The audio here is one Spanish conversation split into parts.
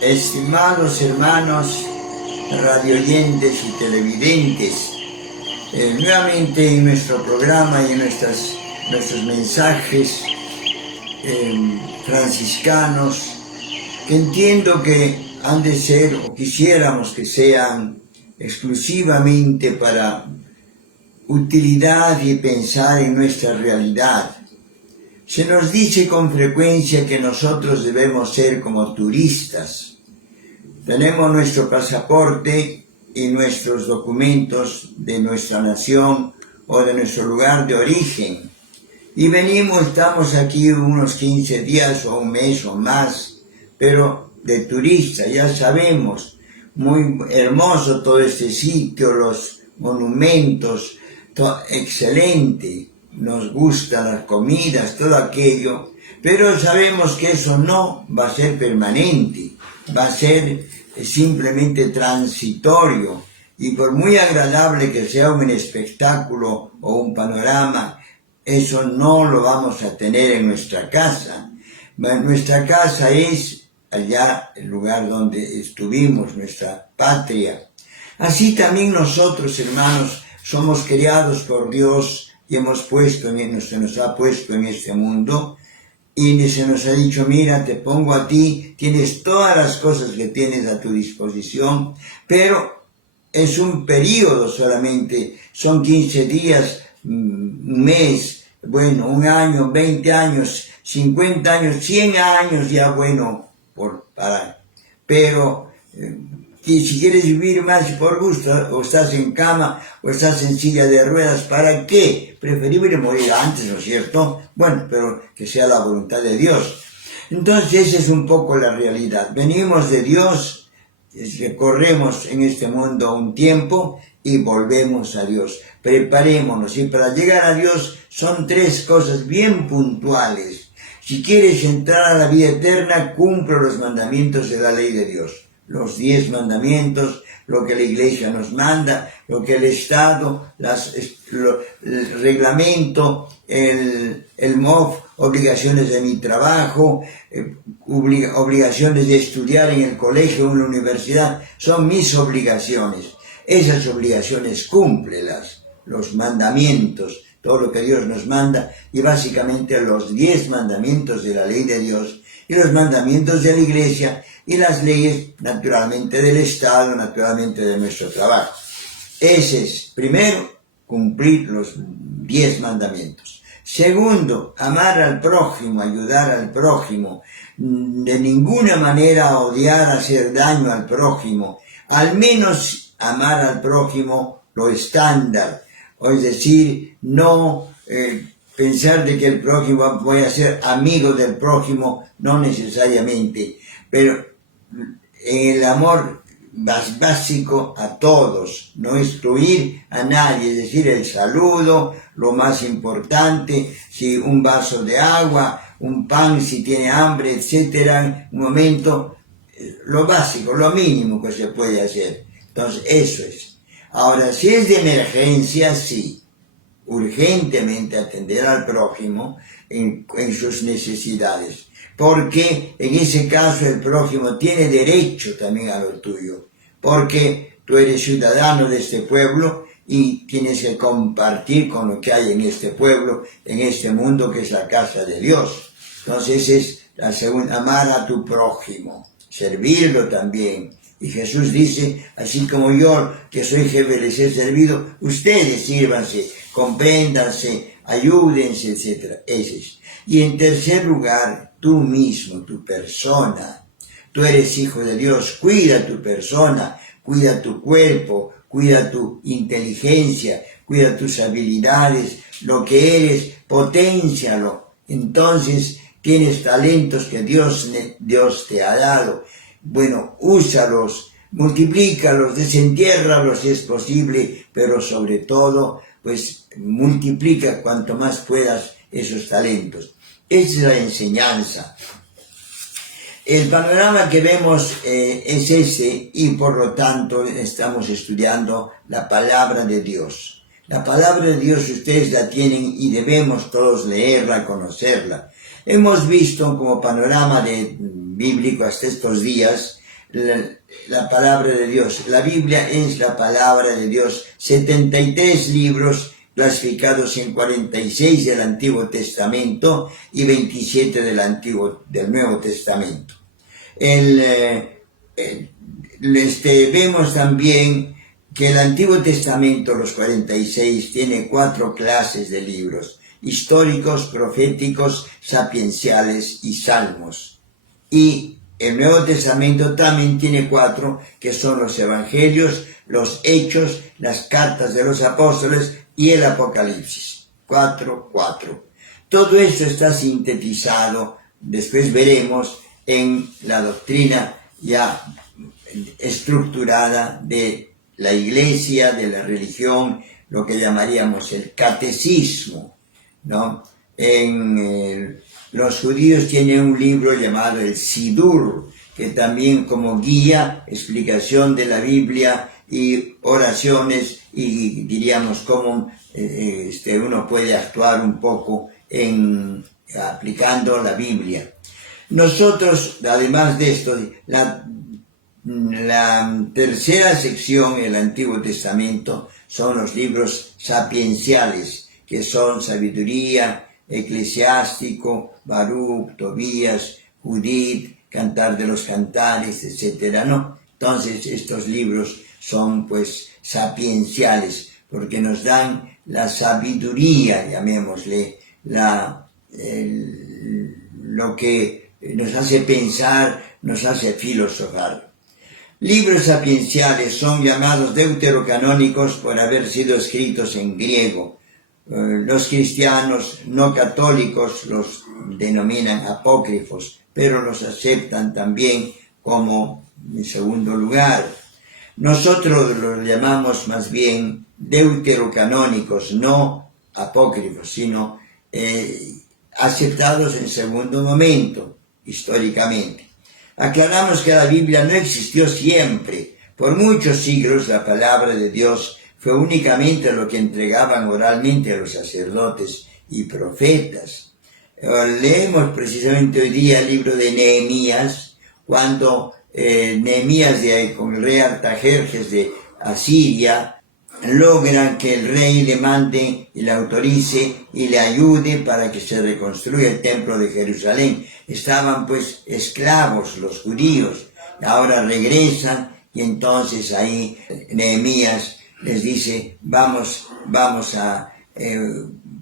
Estimados hermanos, radioyentes y televidentes, nuevamente en nuestro programa y en nuestros mensajes franciscanos, que entiendo que han de ser, o quisiéramos que sean, exclusivamente para utilidad y pensar en nuestra realidad. Se nos dice con frecuencia que nosotros debemos ser como turistas. Tenemos nuestro pasaporte y nuestros documentos de nuestra nación o de nuestro lugar de origen. Y estamos aquí unos 15 días o un mes o más, pero de turista, ya sabemos, muy hermoso todo este sitio, los monumentos, excelente. Nos gustan las comidas, todo aquello, pero sabemos que eso no va a ser permanente, va a ser simplemente transitorio, y por muy agradable que sea un espectáculo o un panorama, eso no lo vamos a tener en nuestra casa. Nuestra casa es allá, el lugar donde estuvimos, nuestra patria. Así también nosotros, hermanos, somos criados por Dios, y se nos ha puesto en este mundo, y se nos ha dicho: mira, te pongo a ti, tienes todas las cosas que tienes a tu disposición, pero es un periodo solamente, son 15 días, un mes, bueno, un año, 20 años, 50 años, 100 años ya, bueno, pero si quieres vivir más por gusto, o estás en cama, o estás en silla de ruedas, ¿para qué? Preferible morir antes, ¿no es cierto? Bueno, pero que sea la voluntad de Dios. Entonces, esa es un poco la realidad. Venimos de Dios, recorremos en este mundo un tiempo y volvemos a Dios. Preparémonos, y para llegar a Dios son 3 cosas bien puntuales. Si quieres entrar a la vida eterna, cumple los mandamientos de la ley de Dios. Los 10 mandamientos, lo que la Iglesia nos manda, lo que el Estado, el reglamento, el MOF, obligaciones de mi trabajo, obligaciones de estudiar en el colegio o en la universidad, son mis obligaciones. Esas obligaciones cúmplelas, los mandamientos, todo lo que Dios nos manda, y básicamente los 10 mandamientos de la ley de Dios, y los mandamientos de la Iglesia, y las leyes, naturalmente, del Estado, naturalmente, de nuestro trabajo. Ese es, primero, cumplir los 10 mandamientos. Segundo, amar al prójimo, ayudar al prójimo, de ninguna manera odiar, hacer daño al prójimo, al menos amar al prójimo lo estándar, es decir, no pensar de que el prójimo, voy a ser amigo del prójimo, no necesariamente, pero el amor básico a todos, no excluir a nadie, es decir, el saludo, lo más importante, si un vaso de agua, un pan si tiene hambre, etcétera, un momento, lo básico, lo mínimo que se puede hacer. Entonces, eso es. Ahora, si es de emergencia, sí, urgentemente atender al prójimo en sus necesidades, porque en ese caso el prójimo tiene derecho también a lo tuyo, porque tú eres ciudadano de este pueblo y tienes que compartir con lo que hay en este pueblo, en este mundo que es la casa de Dios. Entonces es la segunda, amar a tu prójimo, servirlo también. Y Jesús dice: así como yo, que soy jefe, les he servido, ustedes sírvanse, compréndanse, ayúdense, etc. Ese es. Y en tercer lugar, tú mismo, tu persona. Tú eres hijo de Dios, cuida tu persona, cuida tu cuerpo, cuida tu inteligencia, cuida tus habilidades, lo que eres, potencialo. Entonces, tienes talentos que Dios te ha dado. Bueno, úsalos, multiplícalos, desentiérralos si es posible, pero sobre todo, pues multiplica cuanto más puedas esos talentos. Esa es la enseñanza. El panorama que vemos es ese, y por lo tanto estamos estudiando la palabra de Dios. La palabra de Dios ustedes la tienen y debemos todos leerla, conocerla. Hemos visto como panorama bíblico hasta estos días la palabra de Dios. La Biblia es la palabra de Dios. 73 libros clasificados en 46 del Antiguo Testamento y 27 del Nuevo Testamento. Vemos también que el Antiguo Testamento, los 46, tiene 4 clases de libros: históricos, proféticos, sapienciales y salmos. Y el Nuevo Testamento también tiene 4, que son los evangelios, los hechos, las cartas de los apóstoles y el Apocalipsis. 4. Todo esto está sintetizado, después veremos, en la doctrina ya estructurada de la Iglesia, de la religión, lo que llamaríamos el catecismo, ¿no? Los judíos tienen un libro llamado el Sidur, que también como guía, explicación de la Biblia y oraciones, y diríamos cómo uno puede actuar un poco aplicando la Biblia. Nosotros, además de esto, la tercera sección del Antiguo Testamento son los libros sapienciales, que son Sabiduría, Eclesiástico, Baruch, Tobías, Judith, Cantar de los Cantares, etc., ¿no? Entonces estos libros son pues sapienciales, porque nos dan la sabiduría, llamémosle, lo que nos hace pensar, nos hace filosofar. Libros sapienciales son llamados deuterocanónicos por haber sido escritos en griego. Los cristianos no católicos los denominan apócrifos, pero los aceptan también como en segundo lugar. Nosotros los llamamos más bien deuterocanónicos, no apócrifos, sino aceptados en segundo momento, históricamente. Aclaramos que la Biblia no existió siempre. Por muchos siglos la palabra de Dios fue únicamente lo que entregaban oralmente a los sacerdotes y profetas. Leemos precisamente hoy día el libro de Nehemías, cuando Nehemías con el rey Artajerjes de Asiria logra que el rey le mande y le autorice y le ayude para que se reconstruya el templo de Jerusalén. Estaban pues esclavos los judíos, y ahora regresan, y entonces ahí Nehemías les dice, vamos a,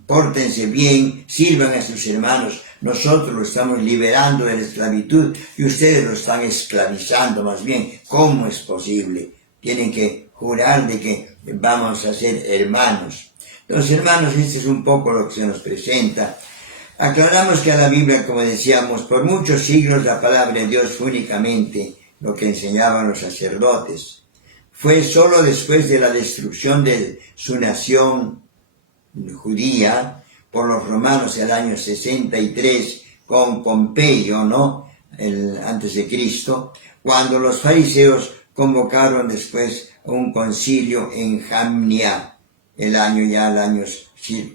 pórtense bien, sirvan a sus hermanos, nosotros lo estamos liberando de la esclavitud y ustedes lo están esclavizando más bien. ¿Cómo es posible? Tienen que jurar de que vamos a ser hermanos. Entonces, hermanos, este es un poco lo que se nos presenta. Aclaramos que a la Biblia, como decíamos, por muchos siglos la palabra de Dios fue únicamente lo que enseñaban los sacerdotes. Fue solo después de la destrucción de su nación judía por los romanos el año 63 con Pompeyo, ¿no? Antes de Cristo, cuando los fariseos convocaron después un concilio en Jamnia,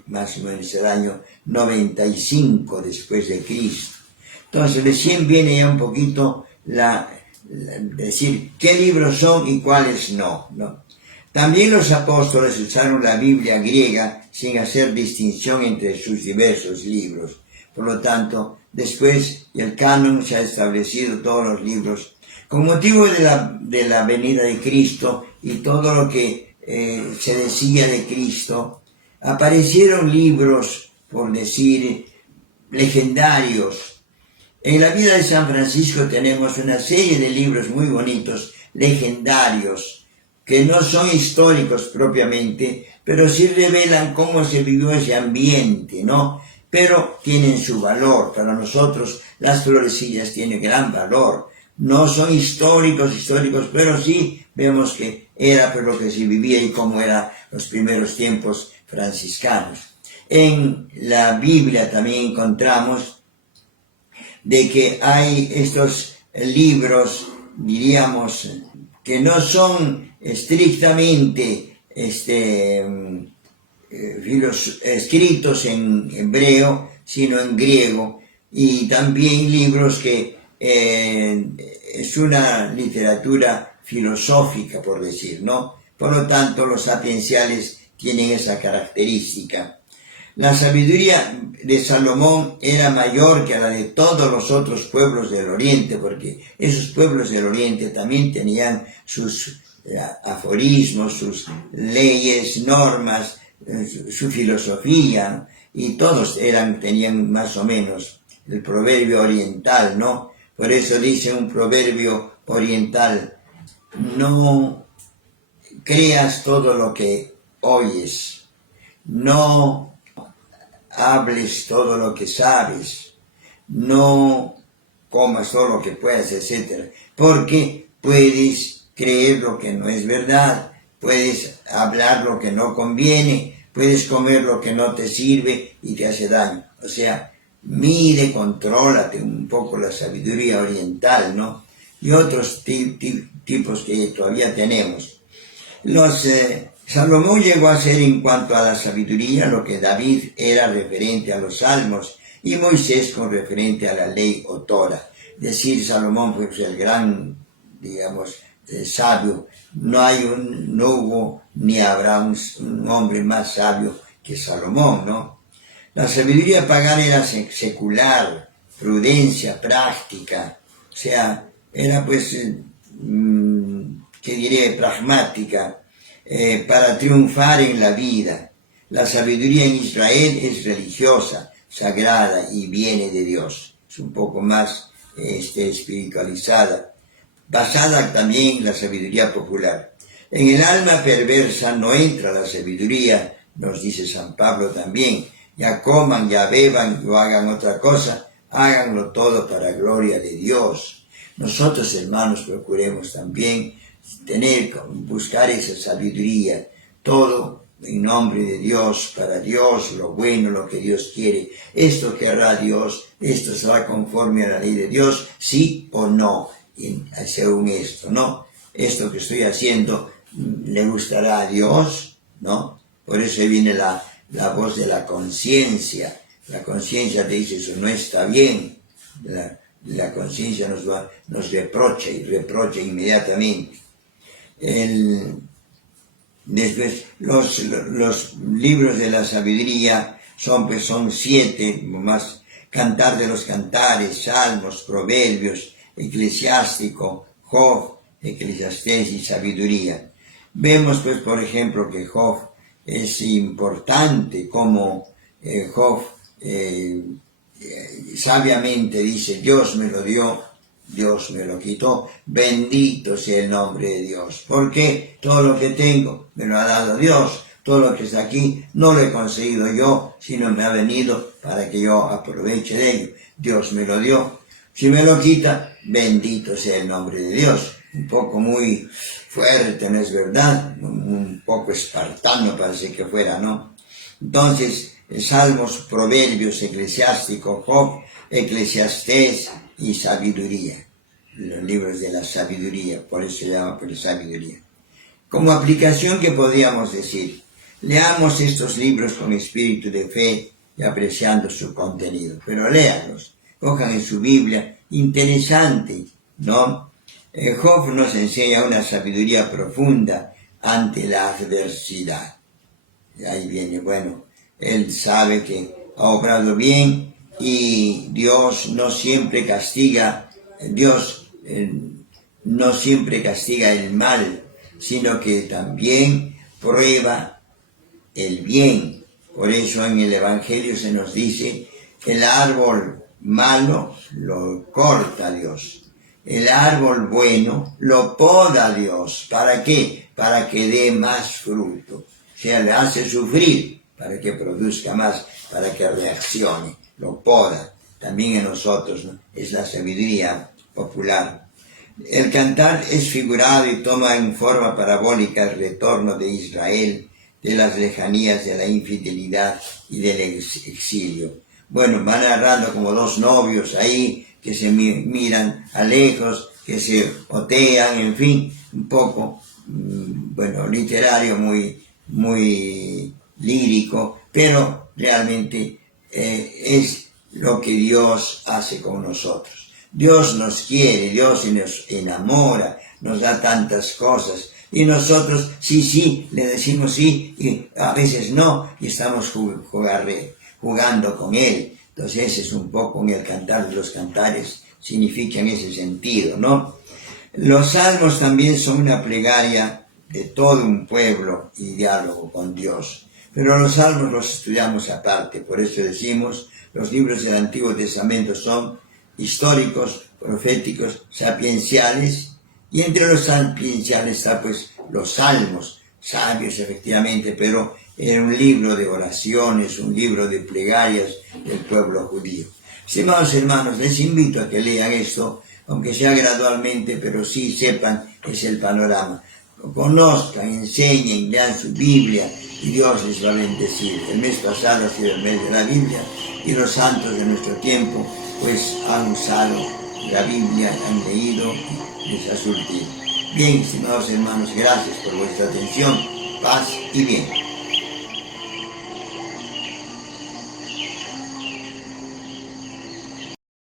más o menos el año 95 después de Cristo. Entonces recién viene ya un poquito decir qué libros son y cuáles no. También los apóstoles usaron la Biblia griega sin hacer distinción entre sus diversos libros. Por lo tanto, después el canon se ha establecido todos los libros. Con motivo de la venida de Cristo y todo lo que se decía de Cristo, aparecieron libros, por decir, legendarios. En la vida de San Francisco tenemos una serie de libros muy bonitos, legendarios, que no son históricos propiamente, pero sí revelan cómo se vivió ese ambiente, ¿no? Pero tienen su valor. Para nosotros las florecillas tienen gran valor. No son históricos, pero sí vemos que era por lo que se vivía y cómo eran los primeros tiempos franciscanos. En la Biblia también encontramos de que hay estos libros, diríamos, que no son estrictamente escritos en hebreo, sino en griego, y también libros que es una literatura filosófica, por decir, ¿no? Por lo tanto, los sapienciales tienen esa característica. La sabiduría de Salomón era mayor que la de todos los otros pueblos del Oriente, porque esos pueblos del Oriente también tenían sus aforismos, sus leyes, normas, su filosofía, y todos tenían más o menos el proverbio oriental, ¿no? Por eso dice un proverbio oriental: no creas todo lo que oyes, no hables todo lo que sabes, no comas todo lo que puedas, etc. Porque puedes creer lo que no es verdad, puedes hablar lo que no conviene, puedes comer lo que no te sirve y te hace daño. O sea, mide, contrólate un poco la sabiduría oriental, ¿no? Y otros tipos que todavía tenemos. Salomón llegó a ser, en cuanto a la sabiduría, lo que David era referente a los salmos y Moisés con referente a la ley o Torah. Es decir, Salomón fue el gran, digamos, sabio. No hubo ni habrá un hombre más sabio que Salomón, ¿no? La sabiduría pagana era secular, prudencia, práctica, o sea, era pues, ¿qué diré?, pragmática, para triunfar en la vida. La sabiduría en Israel es religiosa, sagrada y viene de Dios. Es un poco más espiritualizada, basada también en la sabiduría popular. En el alma perversa no entra la sabiduría, nos dice San Pablo también. Ya coman, ya beban o hagan otra cosa, háganlo todo para gloria de Dios. Nosotros, hermanos, procuremos también buscar esa sabiduría, todo en nombre de Dios, para Dios, lo bueno, lo que Dios quiere. Esto querrá Dios, esto será conforme a la ley de Dios, sí o no, según esto, ¿no? Esto que estoy haciendo le gustará a Dios, ¿no? Por eso viene la voz de la conciencia. La conciencia te dice: eso no está bien. La conciencia nos reprocha y reprocha inmediatamente. Después, los libros de la sabiduría son 7, más: Cantar de los Cantares, Salmos, Proverbios, Eclesiástico, Job, Eclesiastés y Sabiduría. Vemos, pues, por ejemplo, que Job es importante, como Job sabiamente dice: Dios me lo dio, Dios me lo quitó, bendito sea el nombre de Dios. Porque todo lo que tengo me lo ha dado Dios, todo lo que está aquí no lo he conseguido yo, sino me ha venido para que yo aproveche de ello. Dios me lo dio. Si me lo quita, bendito sea el nombre de Dios. Un poco muy fuerte, ¿no es verdad? Un poco espartano parece que fuera, ¿no? Entonces, Salmos, Proverbios, Eclesiástico, Job, Eclesiastés y Sabiduría. Los libros de la sabiduría, por eso se llama por sabiduría. Como aplicación, ¿qué podríamos decir? Leamos estos libros con espíritu de fe y apreciando su contenido. Pero léanlos, cojan en su Biblia, interesante, ¿no? Job nos enseña una sabiduría profunda ante la adversidad. Y ahí viene, bueno, él sabe que ha obrado bien y Dios no siempre castiga, no siempre castiga el mal, sino que también prueba el bien. Por eso en el Evangelio se nos dice que el árbol malo lo corta Dios. El árbol bueno lo poda Dios. ¿Para qué? Para que dé más fruto. O sea, le hace sufrir para que produzca más, para que reaccione. Lo poda. También en nosotros, ¿no? Es la sabiduría popular. El cantar es figurado y toma en forma parabólica el retorno de Israel de las lejanías de la infidelidad y del exilio. Bueno, va narrando como dos novios ahí que se miran a lejos, que se otean, en fin, un poco, bueno, literario, muy lírico, pero realmente es lo que Dios hace con nosotros. Dios nos quiere, Dios nos enamora, nos da tantas cosas. Y nosotros sí, le decimos sí, y a veces no, y estamos jugando con Él. Entonces ese es un poco en el cantar de los cantares, significa en ese sentido, ¿no? Los salmos también son una plegaria de todo un pueblo y diálogo con Dios. Pero los salmos los estudiamos aparte, por eso decimos, los libros del Antiguo Testamento son históricos, proféticos, sapienciales, y entre los sapienciales está pues los salmos, sabios efectivamente, pero era un libro de oraciones, un libro de plegarias del pueblo judío. Estimados hermanos, les invito a que lean esto, aunque sea gradualmente, pero sí sepan que es el panorama. Conozcan, enseñen, lean su Biblia y Dios les va a bendecir. El mes pasado ha sido el mes de la Biblia y los santos de nuestro tiempo pues han usado la Biblia, han leído y les ha surtido. Bien, estimados hermanos, gracias por vuestra atención, paz y bien.